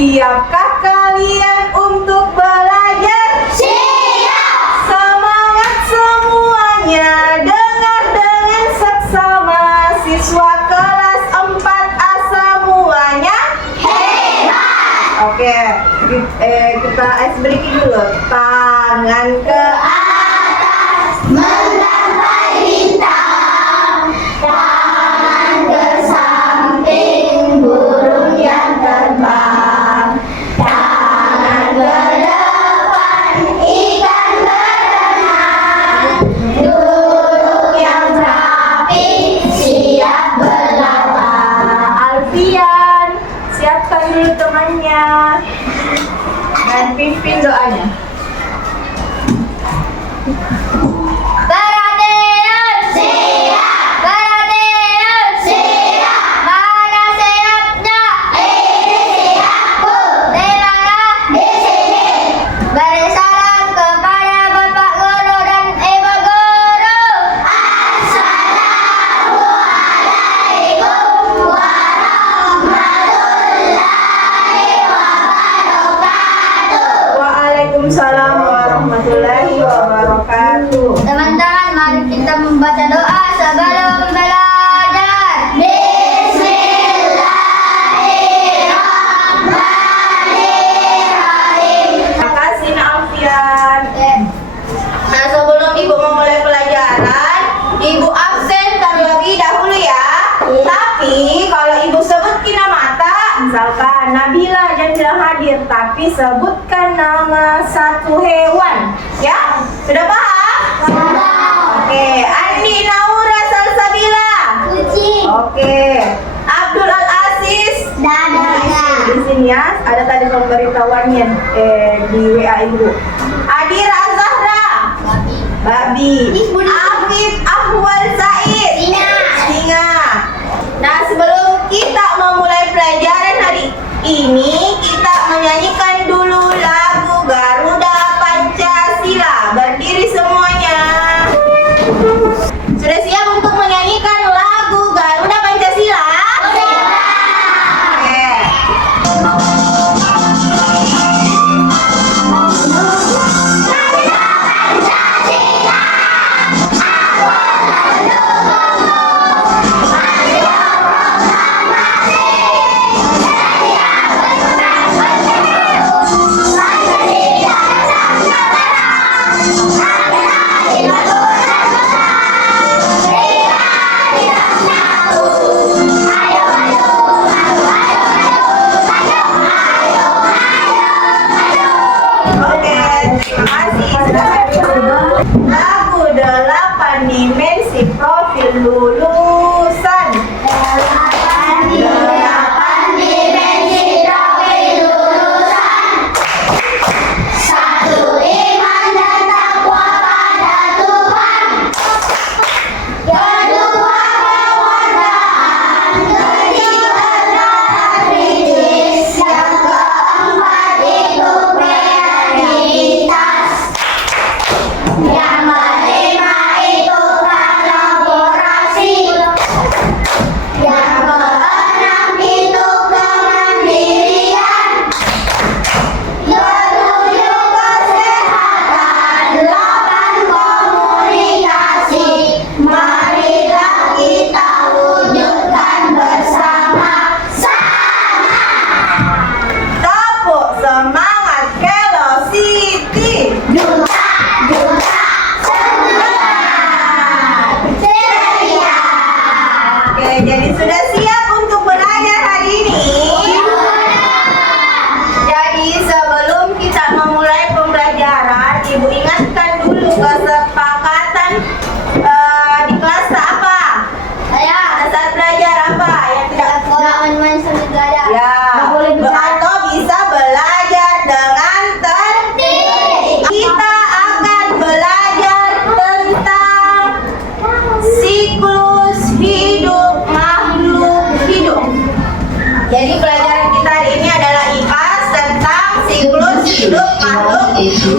Siapkah kalian untuk belajar? Siap! Semangat semuanya, dengar dengan seksama. Siswa kelas 4A semuanya Hebat! Oke, kita ice breaking dulu. Tangan ke Atas menggapai bintang, tangan ke samping burung yang terbang, tangan ke depan ikan berenang, duduk yang rapi siap berlawan. Alfian. Siapkan dulu temannya dan pimpin doanya. Perhatian! Siap! Perhatian! Siap! Mana siapnya? Ini siap, Bu. Di mana? Di sini. Beri salam kepada Bapak Guru dan Ibu Guru. Assalamualaikum warahmatullahi wabarakatuh. Waalaikumsalam warahmatullahi wabarakatuh. Teman-teman, mari kita membaca doa sebelum belajar. Bismillahirrahmanirrahim. Terima kasih Nak Alfian. Nah, sebelum Ibu memulai pelajaran, Ibu absen terlebih dahulu ya. Tapi kalau Ibu sebutkan nama mata, misalkan Nabila Janjila hadir, tapi sebutkan nama satu hewan, ya? Sudah paham? Oke, Andi Naura Salsabila. Kucing. Oke, Abdul Al Aziz. Dadah. Di sini ya, ada tadi pemberitahuannya di WA Ibu. Adira Zahra. Babi. Afif Ahwal Said. Singa. Nah, sebelum kita memulai pelajaran hari ini, kita menyanyikan dulu lagu Garuda Pancasila. Berdiri semuanya. Sudah siap untuk menyanyikan lagu Garuda Pancasila? Oke. Oke, terima kasih sudah hadir. Lagu 8 dimensi profil lulusan. Delapan dimensi profil lulusan. Satu, iman dan takwa pada Tuhan. Kedua, kewargaan. Ketiga, darah kritis. Yang keempat, itu kreativitas. Yang kelima, itu kolaborasi. Yang keenam, itu kemandirian. Ketujuh, kesehatan. Delapan, komunikasi. Marilah kita wujudkan bersama-sama. Tepuk semangat Velocity. Duta, semangat. Ceria. Oke, jadi sudah siap untuk belajar hari ini? Jadi sebelum kita memulai pembelajaran, Ibu ingatkan dulu kesepakatan di kelas apa? Pada saat belajar apa? Yang tidak main sambil belajar. ya, atau bisa belajar dengan tertib. Kita akan belajar tentang siklus hidup makhluk hidup. Jadi pelajaran kita hari ini adalah IPAS tentang siklus hidup makhluk hidup.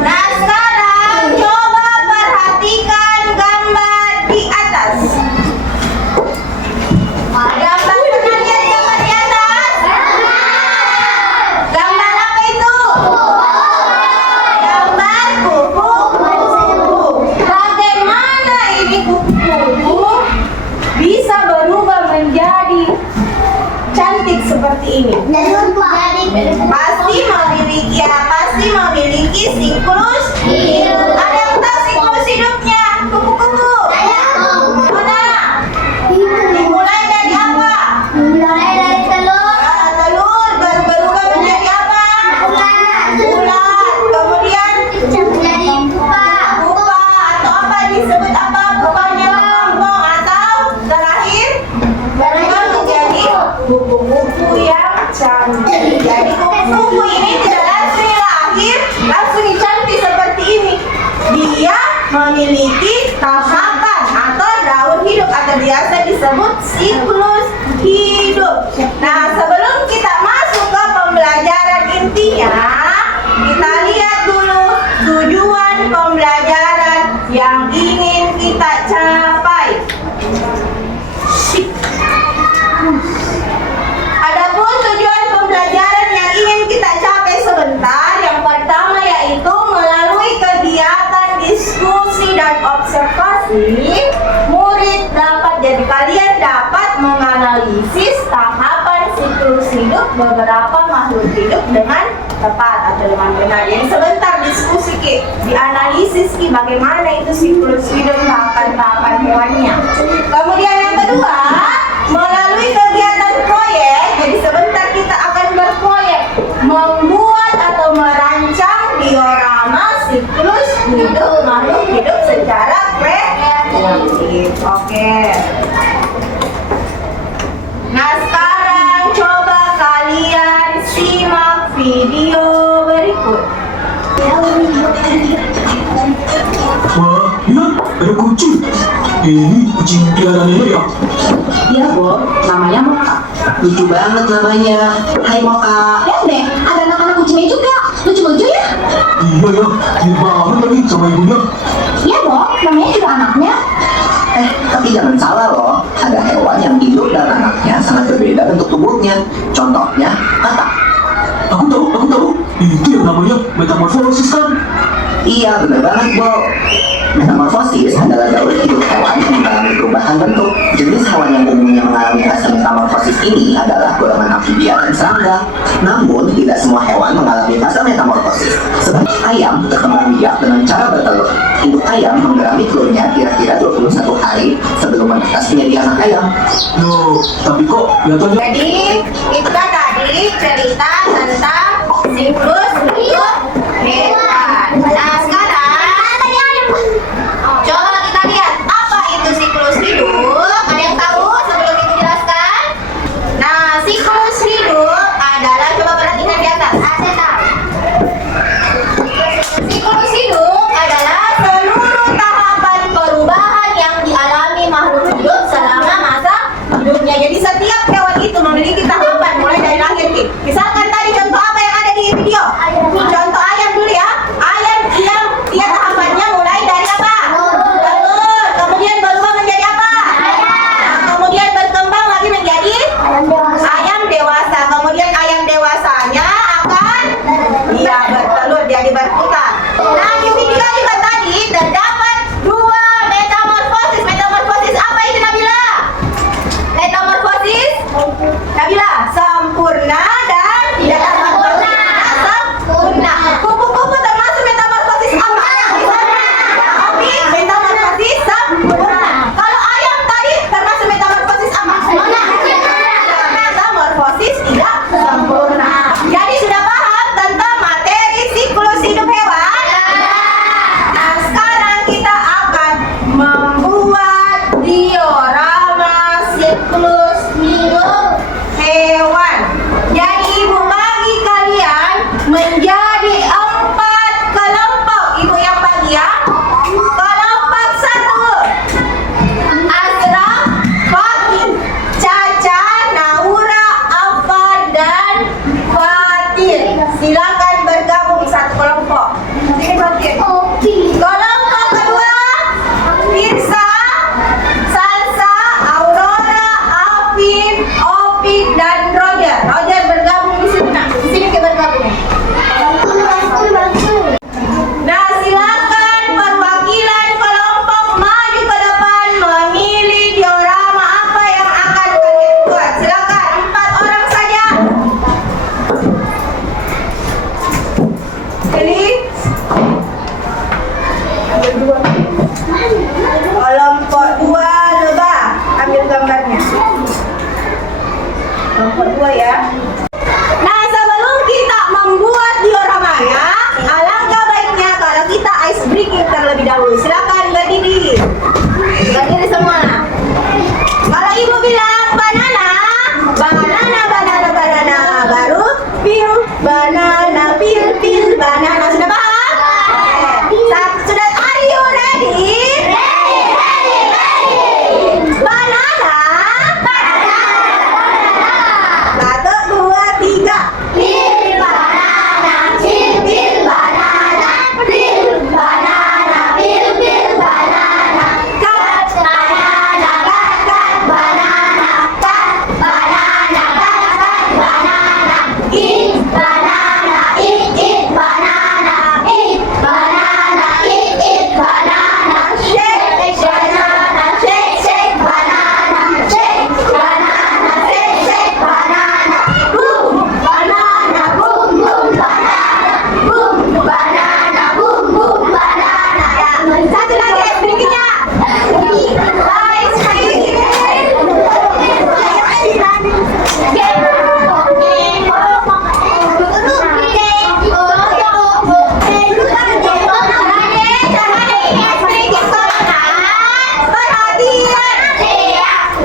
Nah, sekarang coba perhatikan gambar di atas. ini? Pasti Pasti memiliki siklus hidup. Ada yang tahu siklus hidupnya? Kupu-kupu. Mana? Dimulai dari apa? Telur berubah menjadi apa? Bulat. Kemudian pupa atau apa disebut apa? Pupanya kepompong atau terakhir berubah menjadi kupu-kupu yang cantik. Jadi kupu-kupu ini tidak langsung lahir, langsung cantik seperti ini. Dia memiliki tahapan atau daur hidup atau biasa disebut siklus hidup. Nah, sebelum kita masuk ke pembelajaran intinya, kita lihat dulu tujuan pembelajaran yang ingin kita capai. Adapun tujuan pembelajaran yang ingin kita capai sebentar, yang pertama yaitu melalui kegiatan diskusi dan observasi, murid kalian dapat menganalisis tahapan siklus hidup beberapa makhluk hidup dengan tepat atau dengan benar. Yang sebentar diskusi dianalisis bagaimana itu siklus hidup tahapan-tahapan hewannya. Kemudian yang kedua, melalui kegiatan proyek, jadi sebentar kita akan berproyek membuat atau merancang diorama siklus hidup makhluk hidup secara kreatif. Oke. Nah, sekarang coba kalian simak video berikut. Wah, lihat ada kucing. Ini kucing piara nenek ya? Iya, Bob. Namanya Moka. Lucu banget namanya. Hai Moka. Lihat deh, ada anak-anak kucingnya juga. Lucu-lucu ya? Iya ya, mirip banget lagi sama ibunya. Iya, Bob. Namanya juga anaknya. Tapi jangan salah loh. Ada hewan yang hidup dan anaknya sangat berbeda bentuk tubuhnya. Contohnya, katak. Aku tahu. Itu yang namanya metamorfosis kan? Iya, benar banget, Bo. Metamorfosis adalah daur hidup hewan yang mengalami perubahan bentuk. Jenis hewan yang umumnya mengalami fase metamorfosis ini adalah golongan amfibia dan serangga. Namun, tidak semua hewan mengalami fase metamorfosis. Seperti ayam berkembang biak dengan cara bertelur. Induk ayam menggerami telurnya kira-kira 21 hari sebelum menetas menjadi anak ayam. Loh, tapi kok kelihatannya... Jadi, itu tadi cerita tentang siklus hidup hewan. Nah, sekarang coba kita lihat apa itu siklus hidup. Ada yang tahu sebelum itu jelaskan? Nah, siklus hidup adalah, coba perhatikan di atas. Saya tahu. Siklus hidup adalah seluruh tahapan perubahan yang dialami makhluk hidup selama masa hidupnya. Jadi setiap hewan itu memiliki tahapan mulai dari lahir. Misalkan tadi contoh apa yang ada di video? Contoh ayam dulu ya. kelompok 2 ya. Nah, sebelum kita membuat dioramanya, alangkah baiknya kalau kita ice breaking terlebih dahulu. Silakan berdiri. Berdiri semua. Kalau ibu bilang banana, banana, banana, banana, baru pil, banana, pil, banana. Sudah paham? Sudah, are you ready? Banana. 1, 2, 3. Pil banana, pil banana, pil banana, pil banana. Cut. Banana, cut banana, cut banana, cut banana. Eat banana, eat banana, eat banana, eat banana. Shake banana, shake banana, shake banana, shake banana. Boom banana, boom banana, boom banana, boom banana. Satu lagi berikutnya. Ice cream.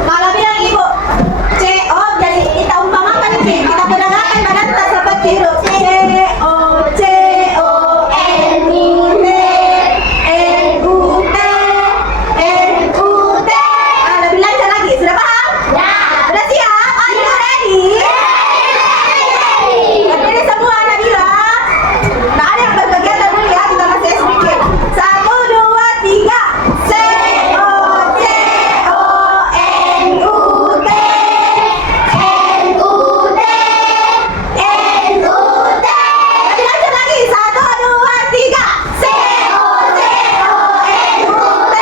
Kalau bilang ibu C O, jadi kita umpamakan ini, kita pedangkan badan kita seperti itu. C O C O N U T N U T N U T. Lebih lanjut lagi, sudah paham? Sudah siap? Are you ready? Berdiri semua, Nabila. Nah, ada yang berkegiatan dulu ya, kita masih sedikit. 1, 2, 3. C O C O N U T N U T N U T. Lebih lanjut lagi. 1, 2, 3. C O C O N U T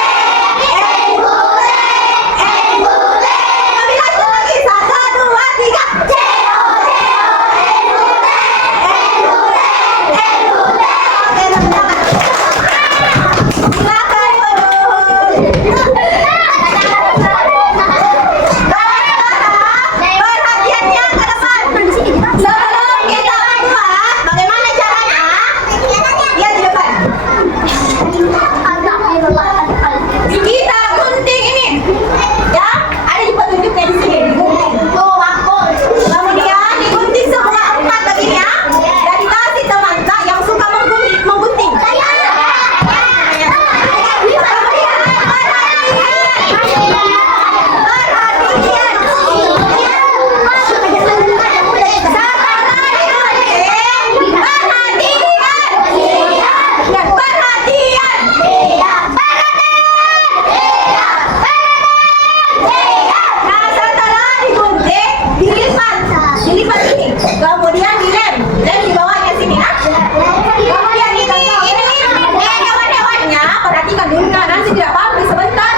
N U T N U T. Lebih lanjut lagi. 1, 2, 3. C O C O N U T N U T N U T. Oke, silakan perhatiannya ke depan. Sebelum kita buat, bagaimana caranya? Lihat di depan. Kita gunting ini, ya. Ada di petunjuknya di sini. Kemudian digunting semua 4 begini ya. Dan dikasih teman yang suka menggunting. Nah, setelah digunting, dilipat ini, kemudian dilem di bawahnya sini, nah. Kemudian ini hewan-hewannya, perhatikan dulu, nah, nanti tidak paham sebentar.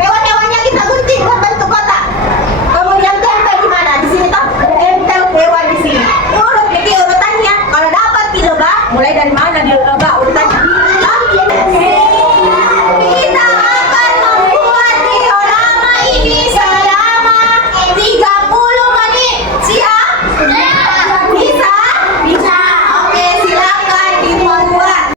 Hewan-hewannya kita gunting berbentuk kotak. Kemudian tempel di mana? Di sini toh, tempel hewan di sini. Urut, jadi urutannya. Kalau dapat di lebah, mulai dari mana di lebah urutannya? Kita akan membuat diorama ini selama 30 menit. Siap? Bisa? Bisa. Oke, silakan dibuat.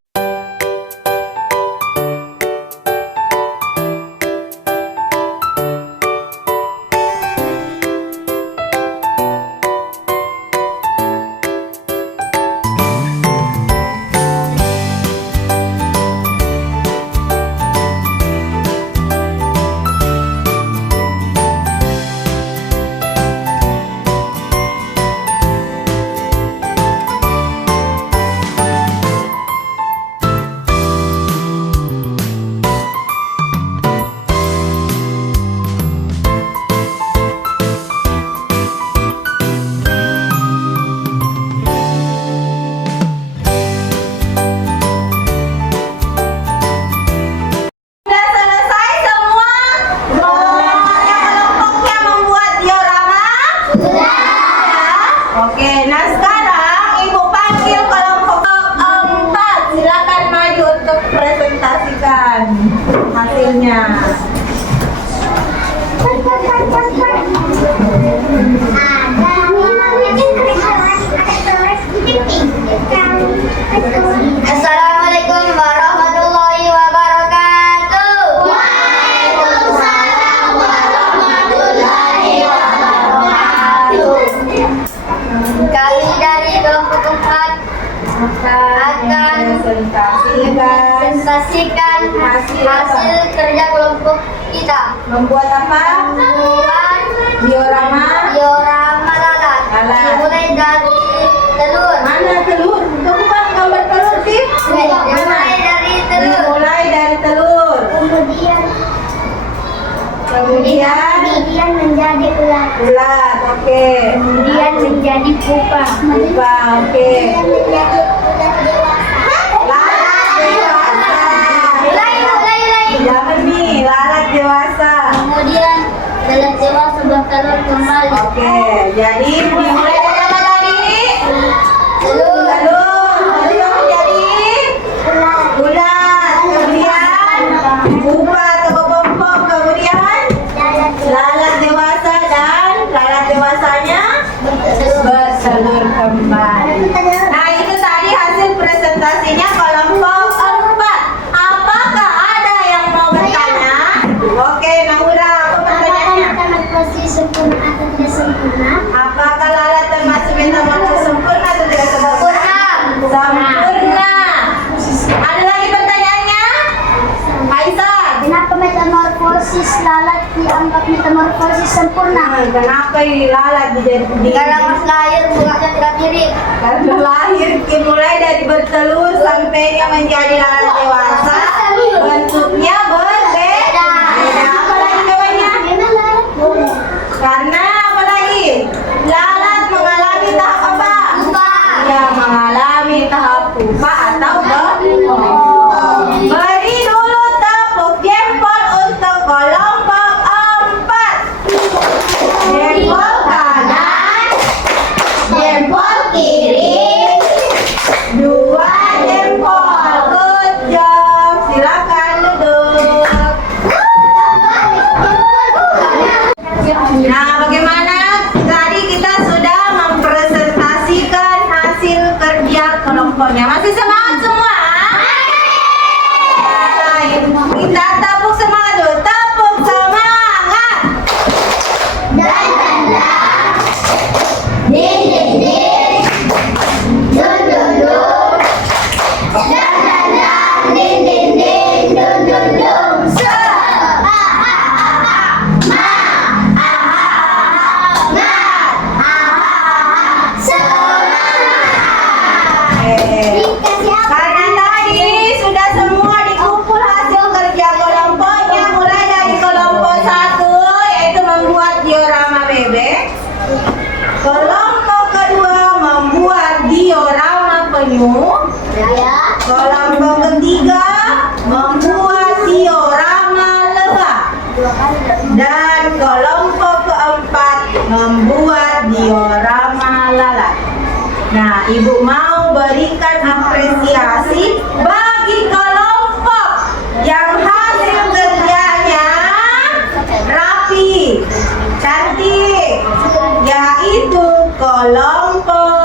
hasilnya. Hasil kerja kelompok kita. Membuat apa? Membuat Diorama. diorama lalat. Lalat. Dimulai dari telur. Mana telur? Kamu kan gambar telur sih? Dimulai dari telur. Dimulai dari telur. Kemudian menjadi ulat. ulat. Oke. Kemudian menjadi pupa. Pupa. Oke. Menjadi ulat dewasa. Lalat dewasa. Mulai. Jangan nih, lalat dewasa. Kemudian lalat dewasa bertelur kembali. Oke, jadi dimulai dari apa tadi? Telur. Telur menjadi ulat. Kemudian pupa atau kepompong. Kemudian lalat dewasa dan lalat dewasanya bertelur kembali. Nah, itu tadi hasil presentasinya kelompok 4. Apakah ada yang mau bertanya? Oke, Naura, apa pertanyaannya? Metamorfosis sempurna atau tidak sempurna? Apakah lalat termasuk metamorfosis sempurna atau tidak sempurna? Sempurna. Ada lagi pertanyaannya? Aisyah, Kenapa metamorfosis lalat dianggap metamorfosis sempurna? kenapa ini lalat di Karena pas lahir bentuknya tidak mirip. karena lahir dimulai dari bertelur sampai menjadi lalat dewasa, bentuknya berbeda. Apa lagi jawabannya? Karena apa lagi? Lalat mengalami tahap apa? Pupa. Ya, mengalami tahap pupa atau beri dulu tepuk jempol untuk kelompok 4. Jempol kanan, jempol kiri, 2 jempol. Good job. Silakan duduk. Nah, bagaimana? Tadi kita sudah mempresentasikan hasil kerja kelompoknya. Masih semangat semua? Nah, kita tepuk semangat dulu. Tepuk semangat. Karena tadi sudah semua dikumpul hasil kerja kelompoknya, mulai dari kelompok 1 yaitu membuat diorama bebek, kelompok kedua membuat diorama penyu, kelompok ketiga membuat diorama lebah, dan kelompok keempat membuat diorama lalat. Nah, Ibu mau berikan apresiasi bagi kelompok yang hasil kerjanya rapi, cantik, yaitu kelompok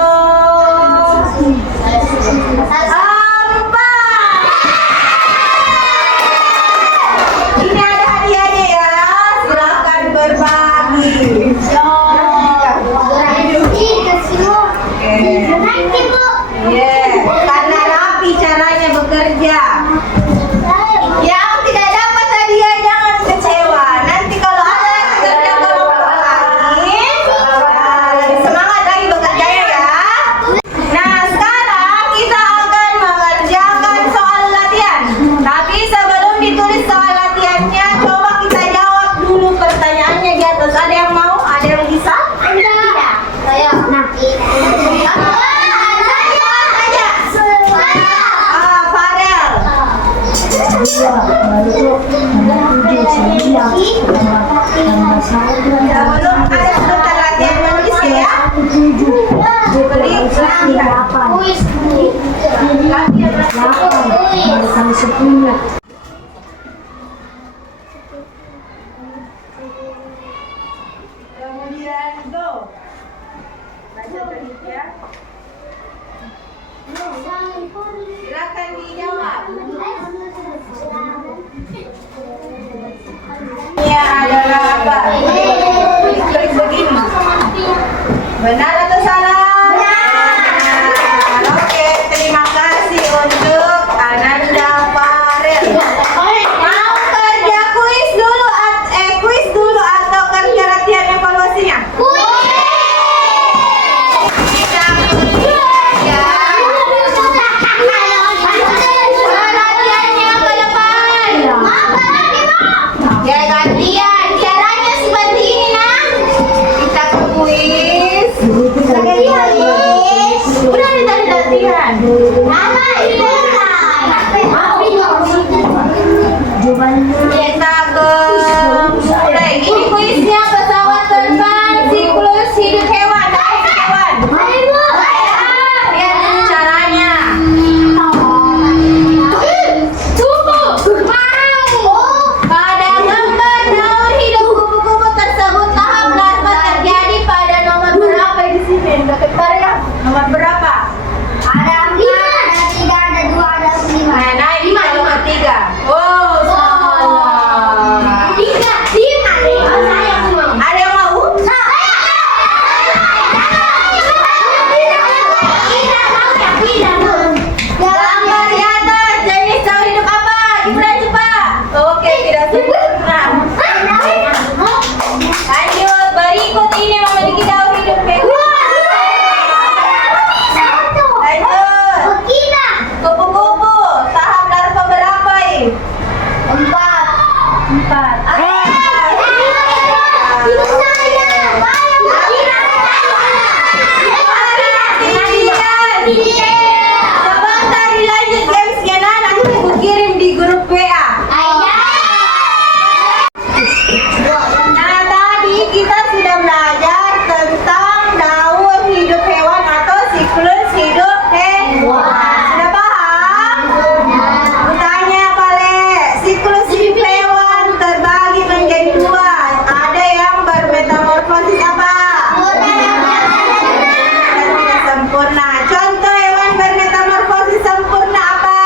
4. Ini ada hadiahnya ya, silakan berbagi. Karena rapi caranya bekerja. Yang tidak dapat hadiah jangan kecewa. Nanti kalau ada yang kerja kelompok lain, lebih semangat lagi bekerjanya ya. Nah, sekarang kita akan mengerjakan soal latihan. Tapi sebelum ditulis soal latihannya, coba kita jawab dulu pertanyaannya di atas. Ada yang mau? Ada yang bisa? Farel. Sebelum ada sebentar latihan menulis ya. Beri kemudian go. Baca terus ya. Silakan dijawab. Ini adalah apa? Lanjut, berikut ini memiliki daur hidup hewan. Lanjut. Kupu-kupu, tahap larva berapa ini? 4. Sebentar dilanjut gamesnya, nanti aku kirim di grup WA. Nah, tadi kita sudah belajar tentang daur hidup hewan atau siklus hidup hewan. Sudah paham? Tanya Pale, siklus hidup hewan terbagi menjadi 2. Ada yang bermetamorfosis apa? Dan tidak sempurna. Contoh hewan bermetamorfosis sempurna apa?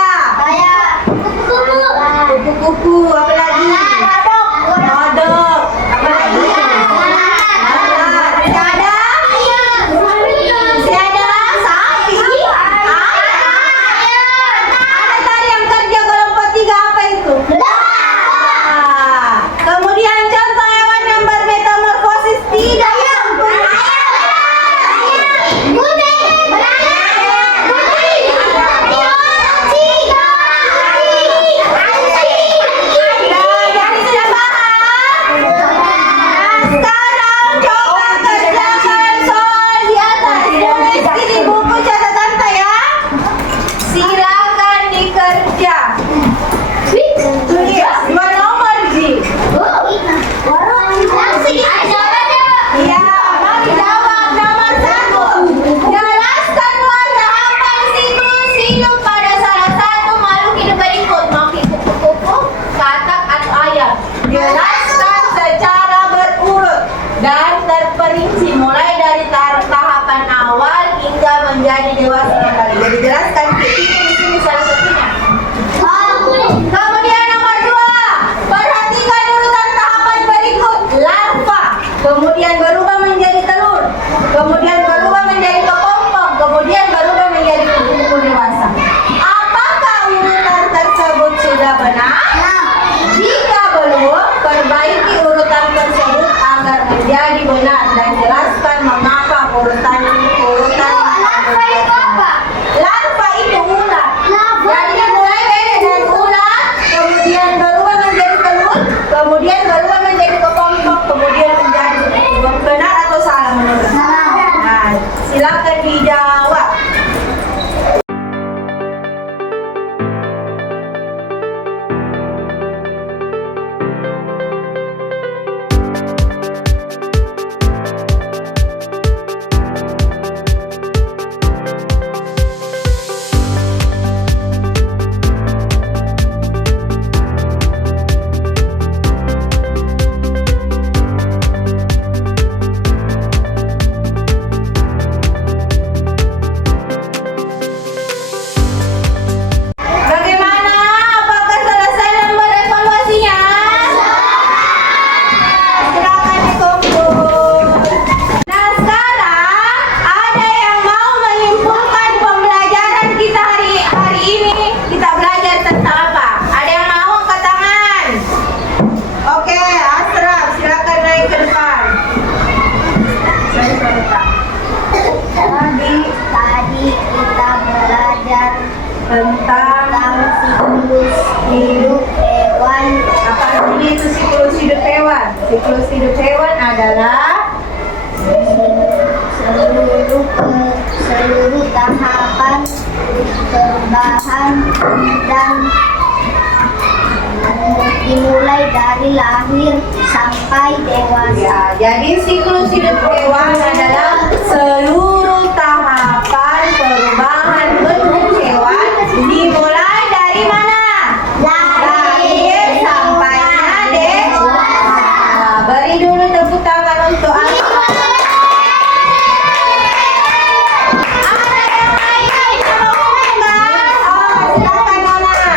Kupu-kupu, apa lagi? Kodok, apa lagi? Masih ada? Sapi. Ada tadi yang kerja kelompok 3 apa itu? Kemudian contoh hewan yang bermetamorfosis tidak sempurna. Jadi sudah paham? Sekarang coba kerjakan soal di atas. Tulis di buku catatan saya. Silakan dikerja. Tulis 2 nomor Ji. Iya, mau dijawab nomor 1. Jelaskan warna apa siklus hidup pada salah satu makhluk hidup berikut. Mungkin kupu-kupu, katak, atau ayam. Jelaskan secara berurut dan terperinci mulai dari tahapan awal hingga menjadi dewasa kembali. Jadi jelaskan titik di sini salah satunya. Kemudian nomor 2, perhatikan urutan tahapan berikut. Larva, kemudian berubah menjadi telur, kemudian berubah menjadi kepompong, kemudian berubah menjadi kupu-kupu dewasa. Apakah urutan tersebut sudah benar? Jika belum, perbaiki urutan tersebut agar menjadi benar dan jelaskan mengapa urutan larva itu ular. Jadi mulai beda dari ular, kemudian berubah menjadi telur, kemudian berubah menjadi kepompong, kemudian menjadi kupu-kupu. Benar atau salah menurut? Nah, silakan dijawab. Bagaimana? Apakah selesai lembar evaluasinya? Silakan dikumpul. Nah, sekarang ada yang mau menyimpulkan pembelajaran kita hari ini. Kita belajar tentang apa? Ada yang mau angkat tangan? Oke, Asraf, silakan naik ke depan. Tadi kita belajar Tentang siklus hidup hewan. apa artinya itu siklus hidup hewan? Siklus hidup hewan adalah seluruh tahapan perubahan dan dimulai dari lahir sampai dewasa. ya. Jadi siklus hidup hewan adalah seluruh tahapan perubahan bentuk hewan dimulai dari mana? Lahir sampainya dewasa. Beri dulu tepuk tangan untuk Asma. Ada yang lain yang mau komentar? Silakan Nona.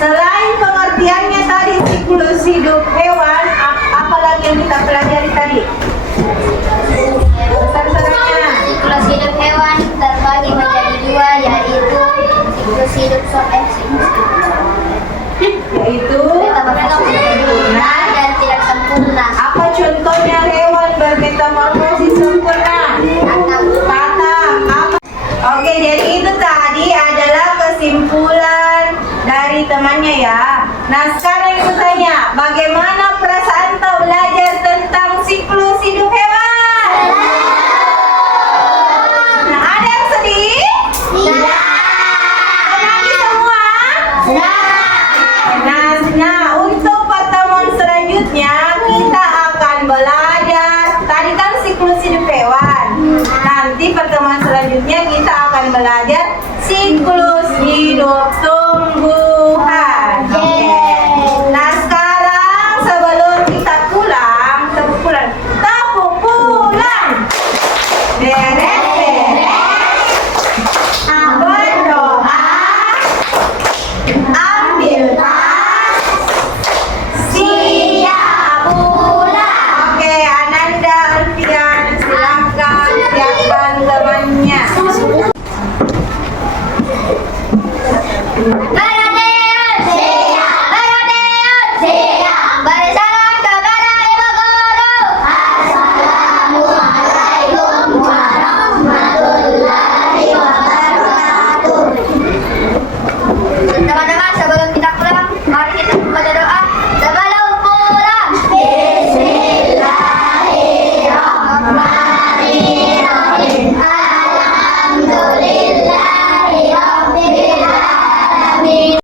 Selain pengertiannya tadi siklus hidup hewan, apa lagi yang kita pelajari tadi? Besar-besarnya. Siklus hidup hewan terbagi menjadi 2, yaitu siklus hidup Yaitu sempurna dan tidak sempurna. apa contohnya hewan bermetamorfosis sempurna? Kata apa? Oke, jadi itu tadi adalah kesimpulan dari temannya ya. Nah, sekarang ibu tanya, bagaimana perasaan tak belajar tentang siklus hidup hewan? Nah, ada yang sedih? Tidak. Menangis semua? Nah, untuk pertemuan selanjutnya kita akan belajar. Tadi kan siklus hidup hewan. Nanti pertemuan selanjutnya kita akan belajar siklus hidup tumbuhan. Oke. Nah, sekarang sebelum kita pulang, tepuk pulang. Beres-beres. Berdoa. Ambil tas. Siap pulang. Oke, Ananda, Alfian, silakan siapkan temannya.